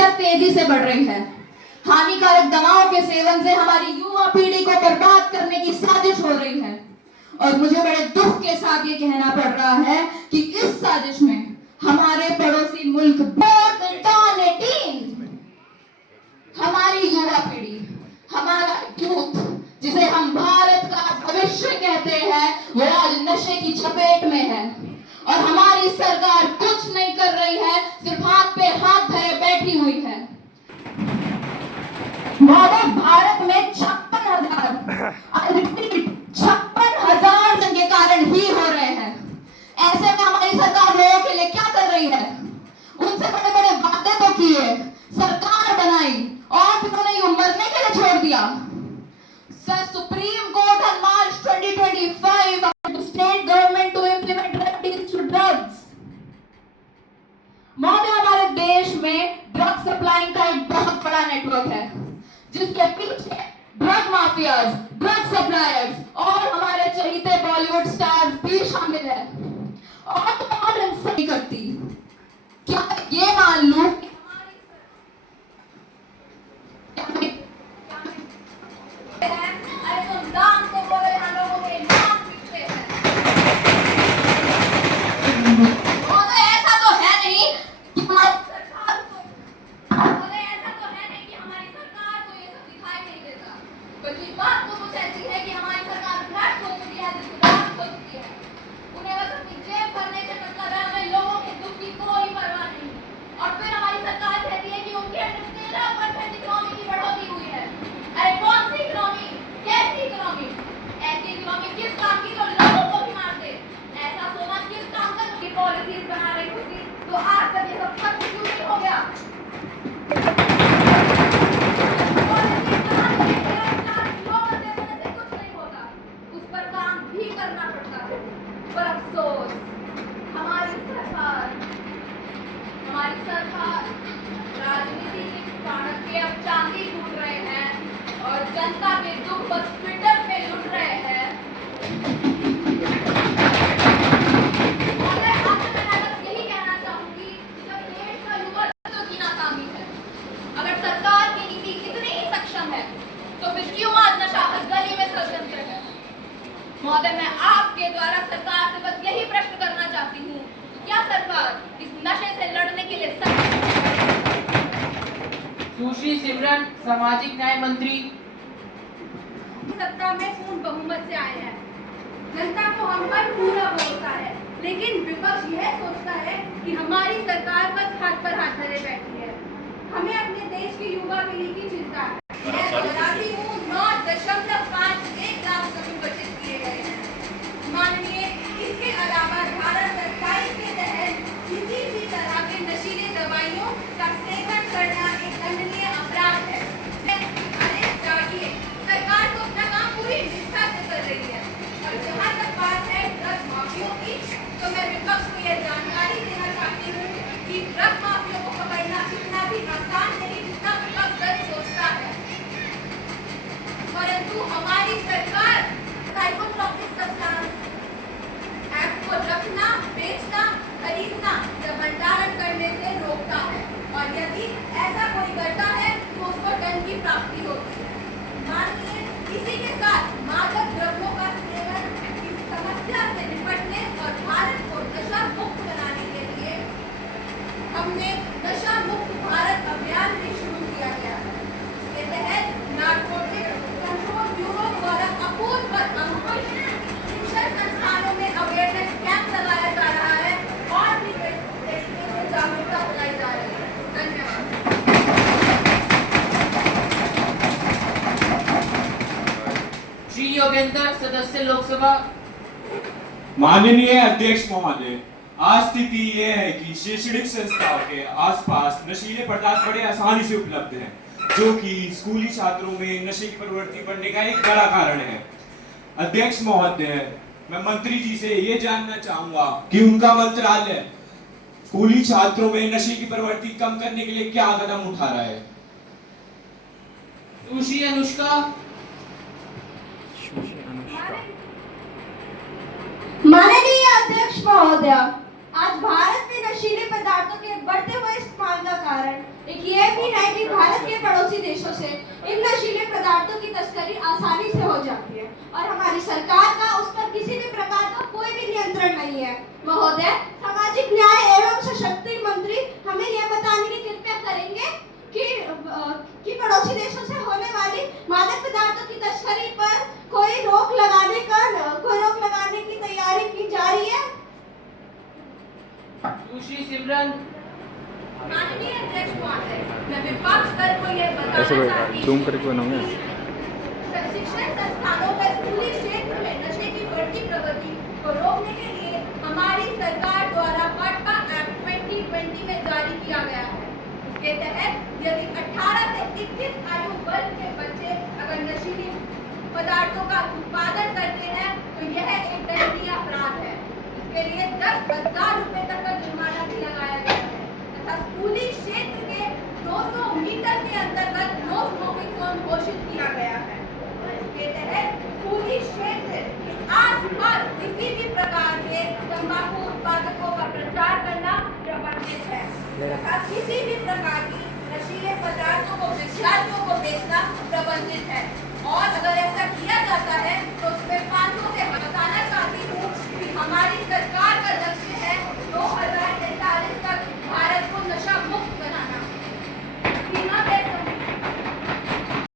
समस्या तेजी से बढ़ रही है। हानिकारक दवाओं के सेवन से हमारी युवा पीढ़ी को बर्बाद करने की साजिश हो रही है और मुझे बड़े दुख के साथ ये कहना पड़ रहा है कि इस साजिश में हमारे पड़ोसी मुल्क हमारी युवा पीढ़ी, हमारा यूथ, जिसे हम भारत का भविष्य कहते हैं, वो आज नशे की चपेट में है और हमारी सरकार कुछ नहीं कर रही है, सिर्फ हाथ पे हाथ धरे बैठी हुई है। भारत में 56,000 के कारण ही हो रहे हैं। ऐसे में हमारी सरकार लोगों के लिए क्या कर रही है? उनसे बड़े बड़े वादे तो किए, सरकार बनाई और फिर उन्हें मरने के लिए छोड़ दिया। Supreme court on March 2025 to state government to implement remedies to drugs। महोदय, हमारे देश में ड्रग सप्लाइंग का एक बहुत बड़ा नेटवर्क है जिसके पीछे ड्रग माफियाज, ड्रग सप्लायर्स और हमारे चहीते बॉलीवुड स्टार्स भी शामिल है और इनसे करती। क्या ये मान लूं महोदय, मैं आपके द्वारा सरकार से बस यही प्रश्न करना चाहती हूँ, क्या सरकार इस नशे से लड़ने के लिए सुश्री सिमरन, सामाजिक न्याय मंत्री। सत्ता में पूर्ण बहुमत से आए हैं, जनता को हम पर पूरा भरोसा है, लेकिन विपक्ष यह सोचता है कि हमारी सरकार बस हाथ पर हाथ धरे बैठी है। हमें अपने देश की युवा पीढ़ी की चिंता है। मैं बताती हूँ 9.51 लाख करोड़ बचत किए गए हैं। माननीय, इसके अलावा धारा 27 के तहत किसी भी तरह के नशीले दवाइयों का सेवन करना एक दंडनीय अपराध है। अरे चाहिए, सरकार तो अपना काम पूरी निष्ठा से कर रही है और जहाँ तक बात है ड्रग माफियों की, तो मैं विपक्ष को यह जानकारी देना चाहती हूँ कि ड्रग माफियों को पकड़ना इतना भी आसान नहीं जितना विपक्ष दल सोचता है। परंतु हमारी सरकार साइकोट्रोपिक सब्सटेंस एक्ट को रखना, बेचना, खरीदना या भंडारण करने से रोकता है और यदि ऐसा कोई करता है तो उसको दंड की प्राप्ति होती है। माननीय, इसी के साथ मादक द्रव्यों का सेवन की समस्या से निपटने और भारत को नशा मुक्त बनाने के लिए हमने नशा मुक्त भारत अभियान भी शुरू किया गया है। इसके तहत नारकोटिक कंट्रोल ब्यूरो द्वारा अपूर्व अंकुश शिक्षण संस्थानों में अवेयरनेस कैंप लगाया जा रहा है और भी जागरूकता फैलाई जा रही है। धन्यवाद। श्री योगेंद्र, सदस्य लोकसभा। माननीय अध्यक्ष महोदय, आज स्थिति ये है कि शैक्षणिक संस्थाओं के आसपास नशीले पदार्थ बड़े आसानी से उपलब्ध हैं, जो कि स्कूली छात्रों में नशे की प्रवृत्ति बढ़ने का एक बड़ा कारण है। अध्यक्ष महोदय, मैं मंत्री जी से ये जानना चाहूंगा कि उनका मंत्रालय स्कूली छात्रों में नशे की प्रवृत्ति कम करने के लिए क्या कदम उठा रहा है। सुश्री अनुष्का। माननीय अध्यक्ष महोदय, आज भारत में नशीले पदार्थों के बढ़ते हुए इस्तेमाल का कारण एक ये भी है कि भारत के पड़ोसी देशों से इन नशीले पदार्थों की तस्करी आसानी से हो जाती है और हमारी सरकार का उस पर किसी भी प्रकार का कोई भी नियंत्रण नहीं है। महोदय, सामाजिक न्याय एवं सशक्ति मंत्री हमें यह बताने की कृपया करेंगे कि पड़ोसी देशों से होने वाली मादक पदार्थों की तस्करी पर कोई रोक लगाने की तैयारी की जा रही है। सुश्री सिमरन माननीय अध्यक्ष महोदय, मैं विपक्ष दल को यह बताना ऐसे चाहती जूम हूँ करके बनाऊंगा। शिक्षण संस्थानों पर स्कूली क्षेत्र में नशे की बढ़ती प्रगति को रोकने के लिए हमारी सरकार द्वारा पटका एक्ट 2020 में जारी किया गया है। इसके तहत यदि 18 से 21 आयु वर्ग के बच्चे अगर नशीली पदार्थों का उत्पादन करते हैं तो यह एक दंडनीय अपराध है। इसके लिए 10,000 रुपए तक का जुर्माना भी लगाया गया है तथा स्कूली क्षेत्र के 200 मीटर के अंतर्गत नो स्मोकिंग जोन घोषित किया गया है। इसके तहत स्कूली क्षेत्र के आसपास किसी भी प्रकार के तंबाकू उत्पादकों का प्रचार करना प्रतिबंधित है तथा किसी भी प्रकार की नशीले पदार्थों को विद्यार्थियों को बेचना प्रतिबंधित है और अगर ऐसा किया जाता है तो उसमें 500 से बताना चाहती हूँ कि हमारी सरकार का लक्ष्य